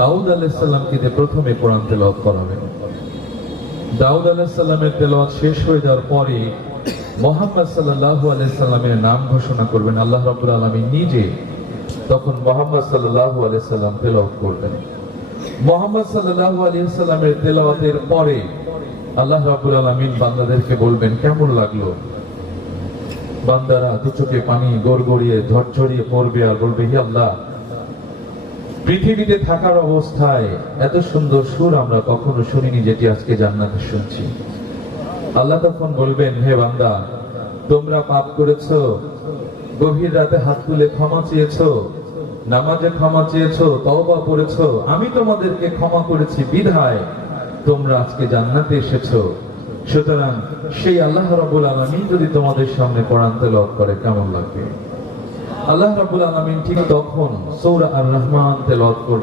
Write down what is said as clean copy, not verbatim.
দাউদ আলাইহিস সালামকে দিয়ে প্রথমে কোরআন তেলাওয়াত করাবেন। দাউদ আলাইহিস সালামের তেলাওয়াত শেষ হয়ে যাওয়ার পরে মুহাম্মদ সাল্লাল্লাহু আলাইহি সাল্লামের নাম ঘোষণা করবেন আল্লাহ রাব্বুল আলামিন নিজে। তখন মুহাম্মদ সাল্লাল্লাহু আলাইহি সাল্লাম তেলাওয়াত করবেন। মুহাম্মদ সাল্লাল্লাহু আলাইহি সাল্লামের তেলাওয়াতের পরে আল্লাহ রাব্বুল আলামিন বান্দাদেরকে বলবেন কেমন লাগলো। বান্দারা দু চোখে পানি গড়গড়িয়ে ঝরঝরিয়ে পড়বে আর বলবে, হে আল্লাহ, পৃথিবীতে থাকার অবস্থায় এত সুন্দর সুর আমরা কখনো শুনিনি যেটি আজকে জান্নাতে শুনছি। আল্লাহ তখন বলবেন, হে বান্দা, তোমরা পাপ করেছো, গভীর রাতে হাত তুলে ক্ষমা চেয়েছো, নামাজে ক্ষমা চেয়েছো, তওবা করেছো, আমি তোমাদেরকে ক্ষমা করেছি বিধায় তোমরা আজকে জান্নাতে এসেছো। সুতরাং সেই আল্লাহ রাব্বুল আলামিন যদি তোমাদের সামনে কোরআন তেলাওয়াত করে কেমন লাগবে। আল্লাহ রাব্বুল আলামিন ঠিক তখন সূরা আর রহমান তেলাওয়াত করবেন।